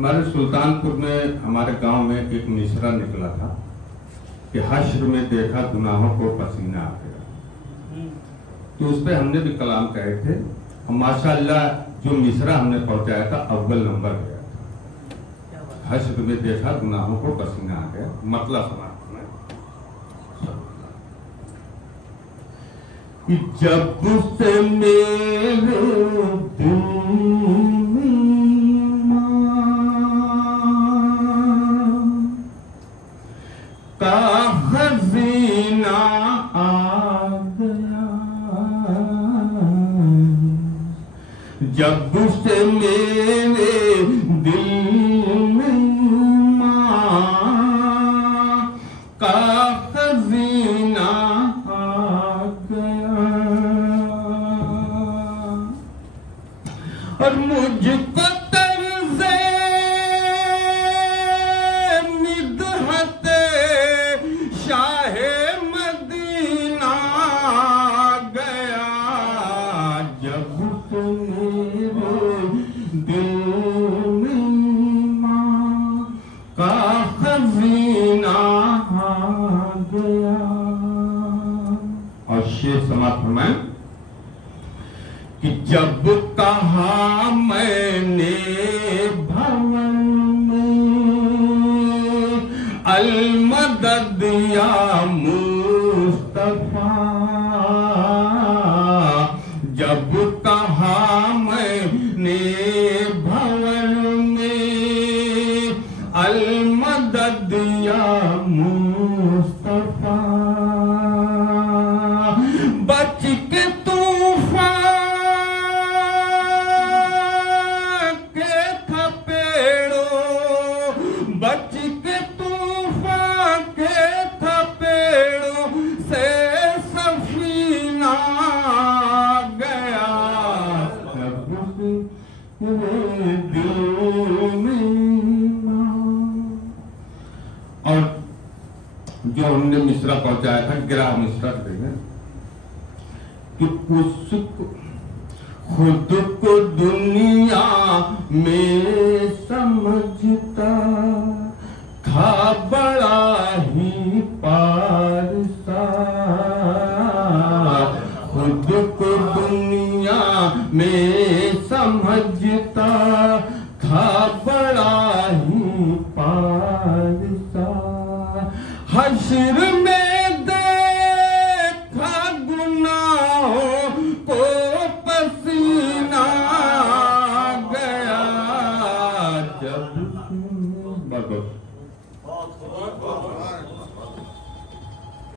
हमारे सुल्तानपुर में हमारे गांव में एक मिसरा निकला था कि हश्र में देखा गुनाहों को पसीना आ गया। तो उस पर हमने भी कलाम कहे थे और माशाअल्लाह जो मिसरा हमने पहुंचाया था अव्वल नंबर गया था। हश्र में देखा गुनाहों को पसीना आ गया, मतलब हमारा जब से मेरे दिल का खजीना आ गया, जब से मेरे दिल में माँ का खजीना आ गया और मुझको तर्ज़े मिदहते शाहे मदीना गया, जब से मेरे दिल में माँ का खजीना आ गया। और शेर समाप्त फरमाएं कि जब कहा मैंने भवन में अल-मदद या मुस्तफा, जब कहा मैंने भवन में अल-मदद या मुस्तफा, बच के तूफान के थपेड़ो, बच के तूफान के थपेड़ो से सफीना गया, दिल में। और जो हमने मिसरा पहुंचाया था गिरा मिसरा देंगे कि उसको खुद को दुनिया में समझता था बड़ा ही पारसा, खुद को दुनिया में समझता था बड़ा ही पारसा, हश्र में देखा गुनाहों को पसीना गया, जब